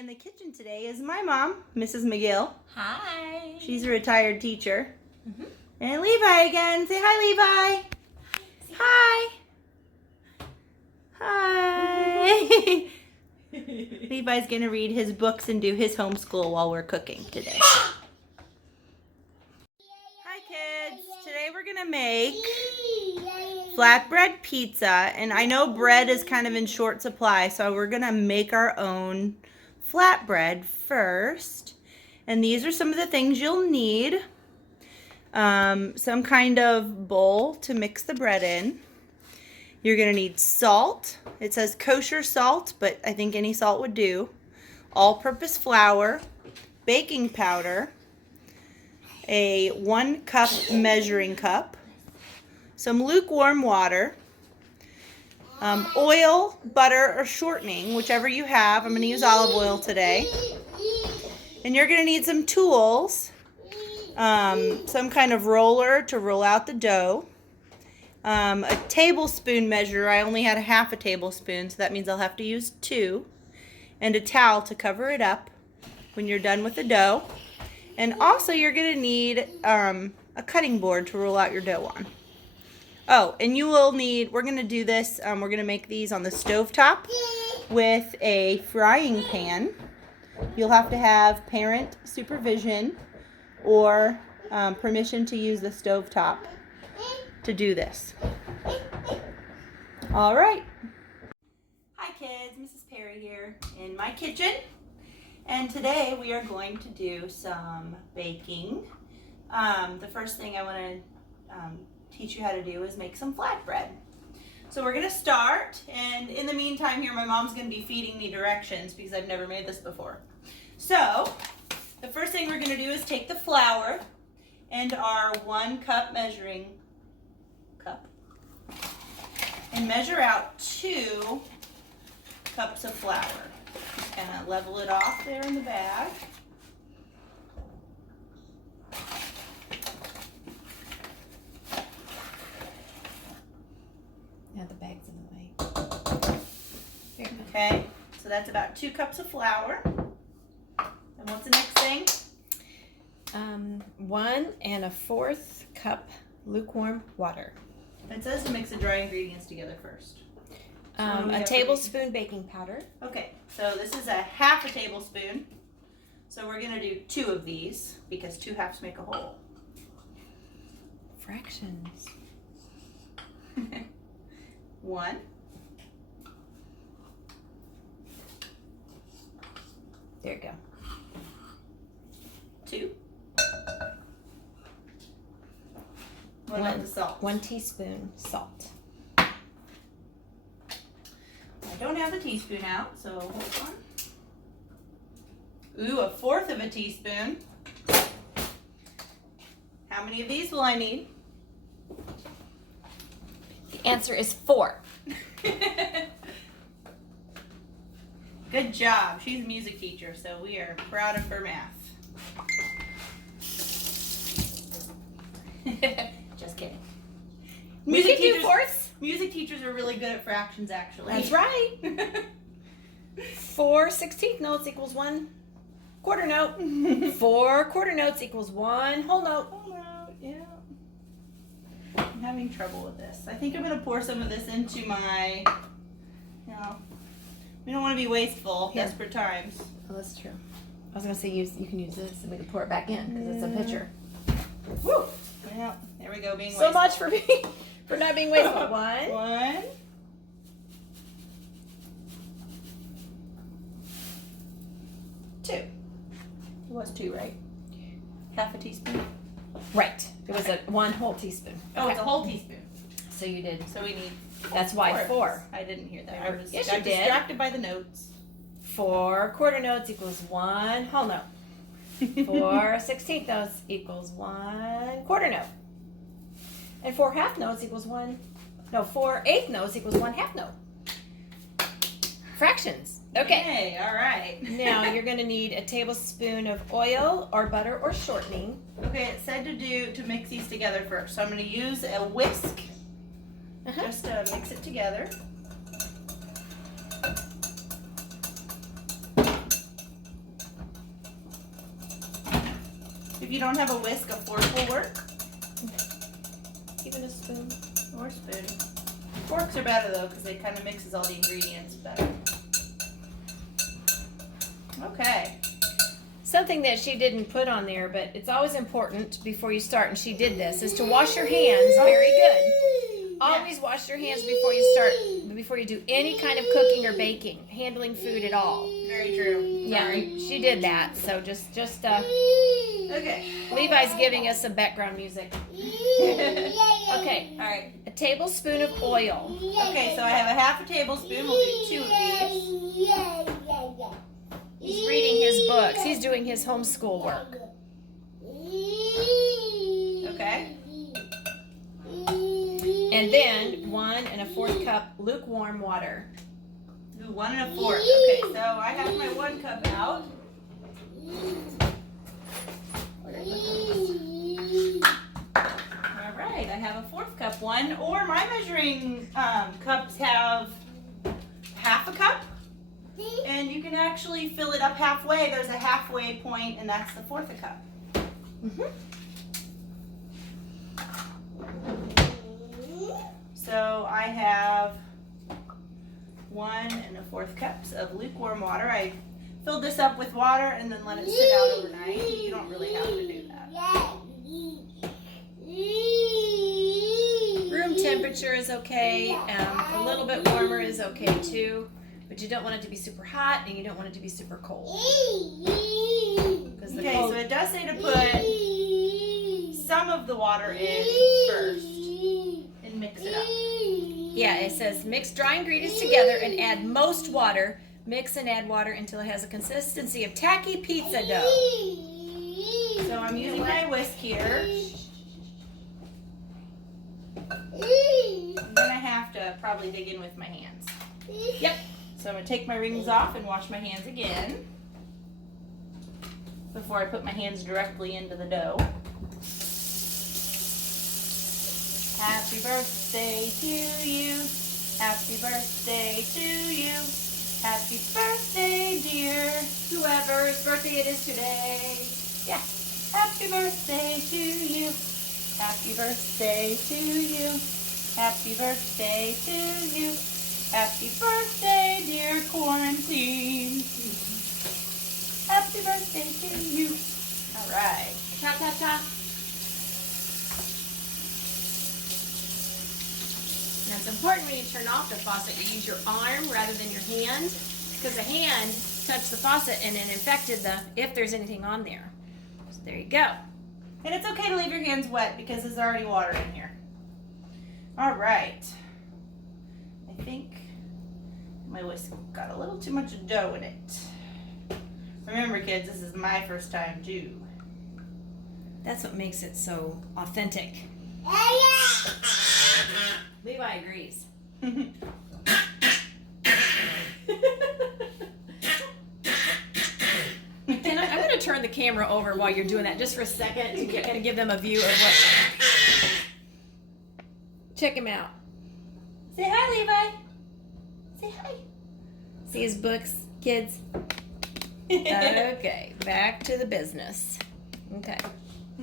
in the kitchen today is my mom, Mrs. McGill. Hi. She's a retired teacher. And Levi again. Say hi, Levi. Hi. Hi. Levi's going to read his books and do his homeschool while we're cooking today. Hi, kids. Today we're going to make flatbread pizza. And I know bread is kind of in short supply, so we're going to make our own flatbread first. And these are some of the things you'll need. Some kind of bowl to mix the bread in. You're going to need salt. It says kosher salt, but I think any salt would do. All-purpose flour, baking powder, a 1 cup measuring cup, some lukewarm water, oil, butter, or shortening, whichever you have. I'm going to use olive oil today. And you're going to need some tools, some kind of roller to roll out the dough, a tablespoon measure. I only had a half a tablespoon, so that means I'll have to use 2, and a towel to cover it up when you're done with the dough. And also you're going to need a cutting board to roll out your dough on. Oh, and you will need, we're going to do this, we're going to make these on the stovetop with a frying pan. You'll have to have parent supervision or permission to use the stovetop to do this. All right. Hi kids, Mrs. Perry here in my kitchen. And today we are going to do some baking. The first thing I want to teach you how to do is make some flatbread. So we're going to start, and in the meantime here my mom's going to be feeding me directions because I've never made this before. So the first thing we're going to do is take the flour and our 1 cup measuring cup and measure out 2 cups of flour. Just kind of level it off there in the bag. Yeah, the bag's in the way. Here. Okay, so that's about 2 cups of flour. And what's the next thing? 1 1/4 cup lukewarm water. It says to mix the dry ingredients together first. A tablespoon baking powder. Okay, so this is a half a tablespoon. So we're going to do 2 of these because 2 halves make a whole. Fractions. 1. There you go. 2. What about the salt? 1 teaspoon salt. I don't have the teaspoon out, so hold on. Ooh, 1/4 of a teaspoon. How many of these will I need? The answer is 4. Good job. She's a music teacher, so we are proud of her math. Just kidding. Music teachers, music teachers are really good at fractions, actually. That's right. 4 16th notes equals 1 quarter note. 4 quarter notes equals 1 whole note. Oh no, yeah. I'm having trouble with this. I think I'm going to pour some of this into my, we don't want to be wasteful. Here. Desperate times. Oh, that's true. I was going to say you can use this and we can pour it back in because it's a pitcher. Woo! Yeah, there we go, being So wasteful. much for not being wasteful. 1. 1. 2. It was 2, right? Half a teaspoon? Right. It was a 1 whole teaspoon. Oh, Okay. it's a whole teaspoon. So you did. So we need That's why 4. 4. I didn't hear that. There- I was yes, got you did. distracted by the notes. 4 quarter notes equals 1 whole note. 4 16th notes equals 1 quarter note. And 4 half notes equals 4 1/8 notes equals 1 half note. Fractions. Okay. Yay, all right. Now you're going to need a tablespoon of oil or butter or shortening. Okay, it said to mix these together first. So I'm going to use a whisk just to mix it together. If you don't have a whisk, a fork will work. Even a spoon. Or spoon. Forks are better though because it kind of mixes all the ingredients better. Okay. Something that she didn't put on there, but it's always important before you start, and she did this, is to wash your hands very good. Always wash your hands before you start, before you do any kind of cooking or baking, handling food at all. Very true. Yeah, she did that. So just Okay. Levi's giving us some background music. Okay. All right. A tablespoon of oil. Okay, so I have a half a tablespoon. We'll do 2 of these. He's reading his books. He's doing his homeschool work. Okay. And then 1 1/4 cup lukewarm water. Ooh, 1 1/4. Okay, so I have my 1 cup out. All right, I have a 1/4 cup one, or my measuring cups have half a cup, and you can actually fill it up halfway. There's a halfway point, and that's the 1/4 cup. So I have 1 1/4 cups of lukewarm water. I filled this up with water and then let it sit out overnight. You don't really have to do that. Room temperature is okay. A little bit warmer is okay too, but you don't want it to be super hot and you don't want it to be super cold. Okay, so it does say to put some of the water in first and mix it up. Yeah, it says mix dry ingredients together and add most water. Mix and add water until it has a consistency of tacky pizza dough. So I'm using my whisk here. I'm gonna have to probably dig in with my hands. Yep. So I'm gonna take my rings off and wash my hands again before I put my hands directly into the dough. Happy birthday to you. Happy birthday to you. Happy birthday, dear. Whoever's birthday it is today. Yeah. Happy birthday to you. Happy birthday to you. Happy birthday to you. Happy birthday, dear quarantine. Happy birthday to you. All right. Cha cha cha. Now it's important when you turn off the faucet, you use your arm rather than your hand, because the hand touched the faucet and it infected if there's anything on there. So there you go. And it's okay to leave your hands wet because there's already water in here. All right. I think my whisk got a little too much dough in it. Remember, kids, this is my first time too. That's what makes it so authentic. Levi agrees. I'm going to turn the camera over while you're doing that just for a second to kind of give them a view of what. Check him out. Say hi, Levi. Say hi. See his books, kids? Okay, back to the business. Okay.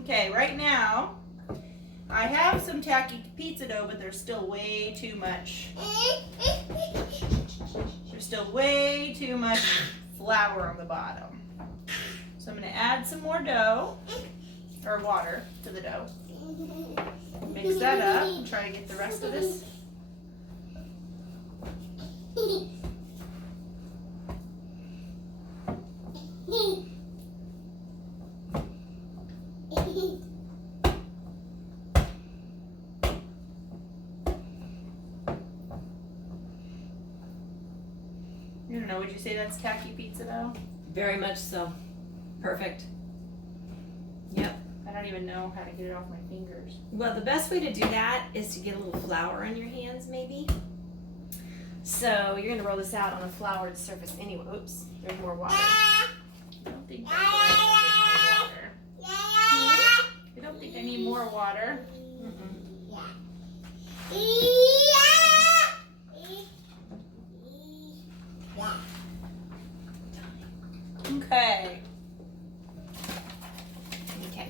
Okay, right now, I have some tacky pizza dough, but there's still way too much. There's still way too much flour on the bottom. So I'm going to add some more dough, or water, to the dough. Mix that up and try to get the rest of this. I don't know, would you say that's tacky pizza dough? Very much so. Perfect. Yep. I don't even know how to get it off my fingers. Well, the best way to do that is to get a little flour on your hands, maybe. So you're going to roll this out on a floured surface anyway. Oops, there's more water. I don't think that's what I need more water. I don't think I need more water. Okay. Okay,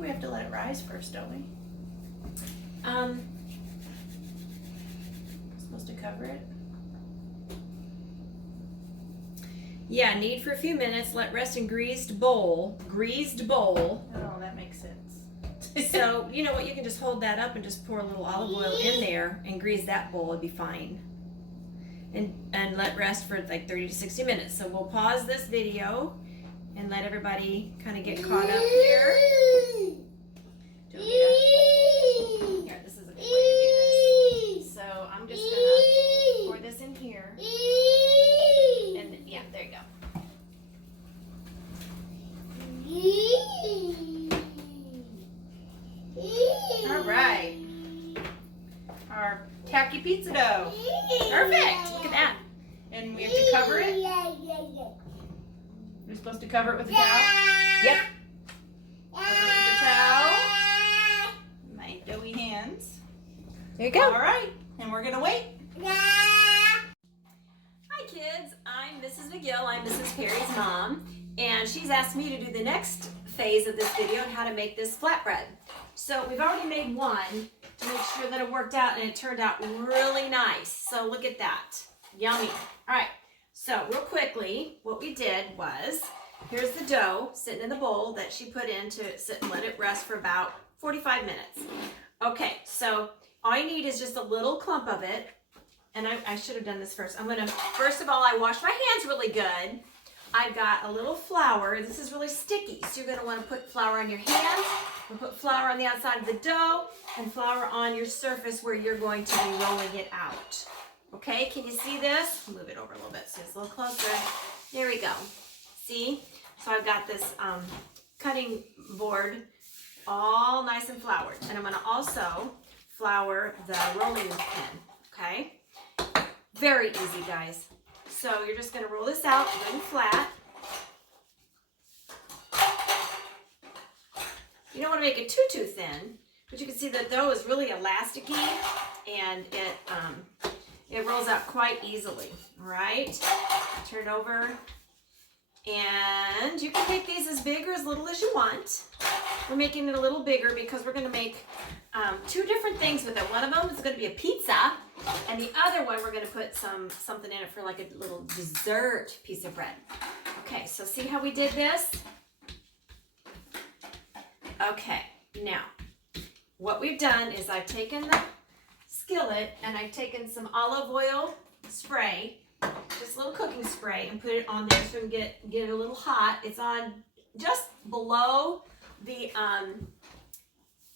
we have to let it rise first, don't we? Supposed to cover it? Yeah, knead for a few minutes, let rest in greased bowl. Oh, that makes sense. So, you know what, you can just hold that up and just pour a little olive oil in there and grease that bowl, it'd be fine. And let rest for like 30 to 60 minutes. So we'll pause this video and let everybody kind of get caught up here. Here, this is a good way to do this. So I'm just gonna pour this in here. And yeah, there you go. All right. Our tacky pizza dough. Perfect. Look at that. And we have to cover it. We're supposed to cover it with a towel. Yep. Cover it with a towel. My doughy hands. There you go. All right. And we're gonna wait. Hi kids, I'm Mrs. McGill. I'm Mrs. Perry's mom, and she's asked me to do the next phase of this video on how to make this flatbread. So we've already made one to make sure that it worked out, and it turned out really nice. So look at that. Yummy. All right. So real quickly, what we did was, here's the dough sitting in the bowl that she put in to sit and let it rest for about 45 minutes. Okay, so all you need is just a little clump of it. And I should have done this first. First of all, I washed my hands really good. I've got a little flour. This is really sticky, so you're gonna wanna put flour on your hands, and put flour on the outside of the dough, and flour on your surface where you're going to be rolling it out. Okay, can you see this? Move it over a little bit so it's a little closer. There we go. See? So I've got this cutting board all nice and floured. And I'm gonna also flour the rolling pin, okay? Very easy, guys. So you're just gonna roll this out good and flat. You don't wanna make it too thin, but you can see the dough is really elasticy and it rolls out quite easily, all right? Turn it over. And you can make these as big or as little as you want. We're making it a little bigger because we're gonna make two different things with it. One of them is gonna be a pizza, and the other one we're gonna put something in it for like a little dessert piece of bread. Okay, so see how we did this? Okay, now what we've done is I've taken the skillet and I've taken some olive oil spray, just a little cooking spray, and put it on there so we can get it a little hot. It's on just below the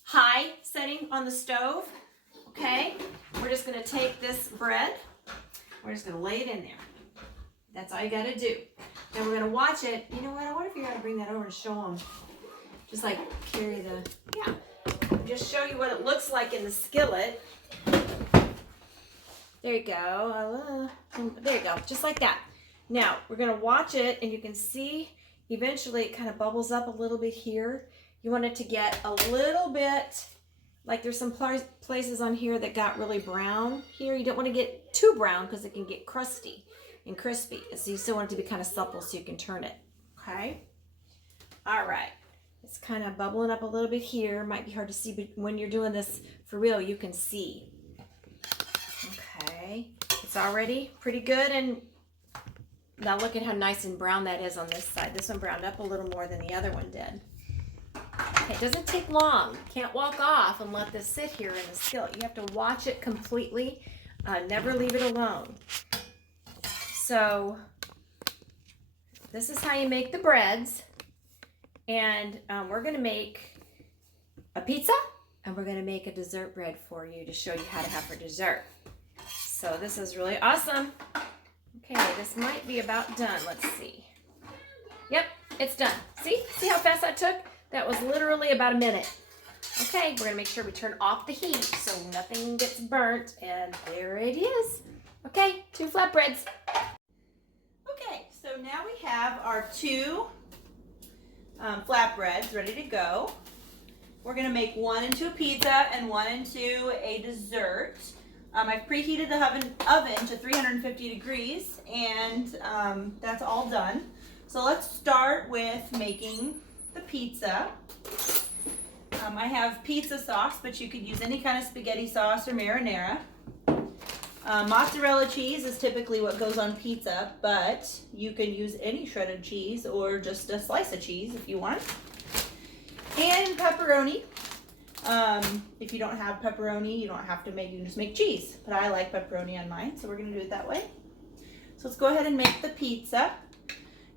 high setting on the stove. Okay, we're just gonna take this bread, we're just gonna lay it in there. That's all you gotta do. And we're gonna watch it. You know what, I wonder if you're gonna bring that over and show them. Just like carry the, yeah. Just show you what it looks like in the skillet. There you go. There you go, just like that. Now, we're gonna watch it, and you can see eventually it kind of bubbles up a little bit here. You want it to get a little bit, like there's some places on here that got really brown here. You don't want to get too brown because it can get crusty and crispy. So you still want it to be kind of supple so you can turn it, okay? All right, it's kind of bubbling up a little bit here. Might be hard to see, but when you're doing this for real, you can see. Okay, it's already pretty good, and now look at how nice and brown that is on this side. This one browned up a little more than the other one did. Okay, it doesn't take long. You can't walk off and let this sit here in the skillet. You have to watch it completely. Never leave it alone. So this is how you make the breads, and we're going to make a pizza, and we're going to make a dessert bread for you to show you how to have for dessert. So this is really awesome. Okay, this might be about done. Let's see. Yep, it's done. See how fast that took? That was literally about a minute. Okay, we're gonna make sure we turn off the heat so nothing gets burnt, and there it is. Okay, 2 flatbreads. Okay, so now we have our 2 flatbreads ready to go. We're gonna make one into a pizza and one into a dessert. I've preheated the oven to 350 degrees, and that's all done. So let's start with making the pizza. I have pizza sauce, but you could use any kind of spaghetti sauce or marinara. Mozzarella cheese is typically what goes on pizza, but you can use any shredded cheese or just a slice of cheese if you want. And pepperoni. If you don't have pepperoni, you don't have to make, you can just make cheese. But I like pepperoni on mine, so we're gonna do it that way. So let's go ahead and make the pizza.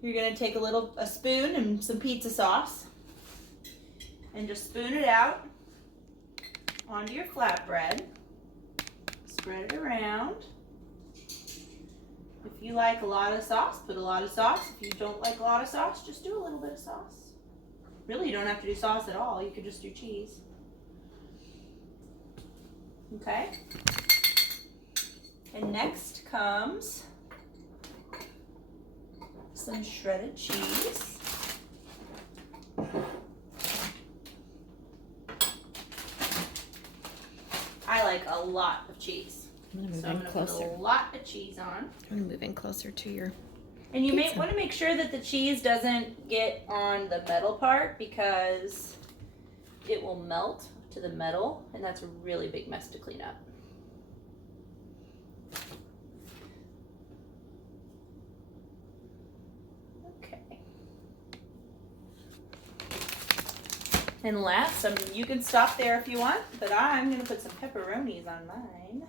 You're gonna take a spoon and some pizza sauce and just spoon it out onto your flatbread. Spread it around. If you like a lot of sauce, put a lot of sauce. If you don't like a lot of sauce, just do a little bit of sauce. Really, you don't have to do sauce at all. You could just do cheese. Okay. And next comes some shredded cheese. I like a lot of cheese. I'm gonna move So I'm in going to closer. put a lot of cheese on. I'm gonna move in closer to your. And you may Pizza. want to make sure that the cheese doesn't get on the metal part because it will melt to the metal, and that's a really big mess to clean up. Okay. And last, you can stop there if you want, but I'm going to put some pepperonis on mine.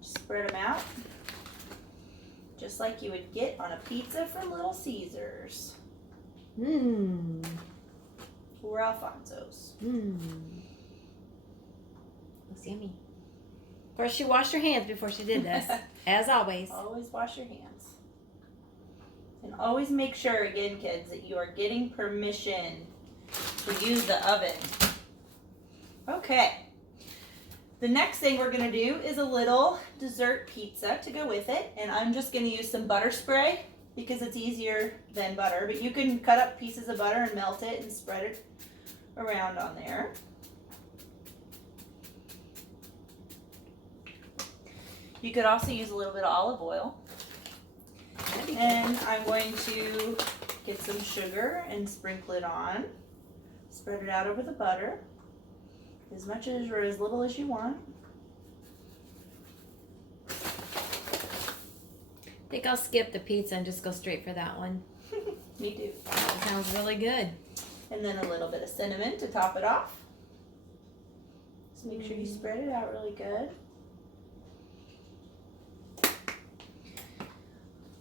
Spread them out. Just like you would get on a pizza from Little Caesars Mmm. or Alfonso's. Mmm. Looks yummy. Of course, she washed her hands before she did this, as always. Always wash your hands. And always make sure, again, kids, that you are getting permission to use the oven. Okay. The next thing we're going to do is a little dessert pizza to go with it. And I'm just going to use some butter spray because it's easier than butter. But you can cut up pieces of butter and melt it and spread it around on there. You could also use a little bit of olive oil. And I'm going to get some sugar and sprinkle it on. Spread it out over the butter. As much as or as little as you want. I think I'll skip the pizza and just go straight for that one. Me too. That sounds really good. And then a little bit of cinnamon to top it off. Just make sure you spread it out really good.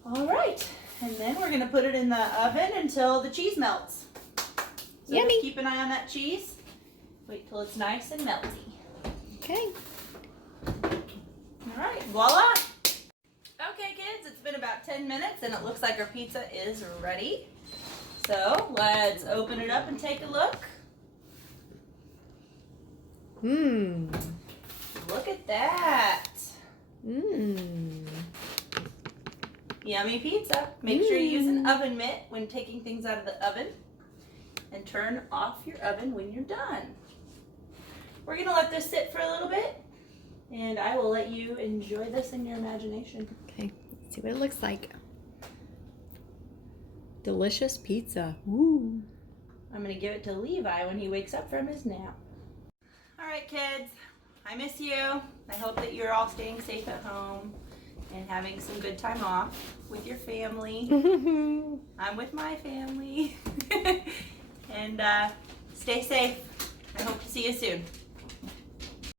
All right, and then we're gonna put it in the oven until the cheese melts. So Yummy. just keep an eye on that cheese. Wait till it's nice and melty. Okay. All right, voila. Okay, kids, it's been about 10 minutes and it looks like our pizza is ready. So let's open it up and take a look. Mmm. Look at that. Mmm. Yummy pizza. Make sure you use an oven mitt when taking things out of the oven. And turn off your oven when you're done. We're going to let this sit for a little bit. And I will let you enjoy this in your imagination. Okay, let's see what it looks like. Delicious pizza. Ooh. I'm going to give it to Levi when he wakes up from his nap. All right, kids. I miss you. I hope that you're all staying safe at home and having some good time off with your family. I'm with my family. And stay safe. I hope to see you soon.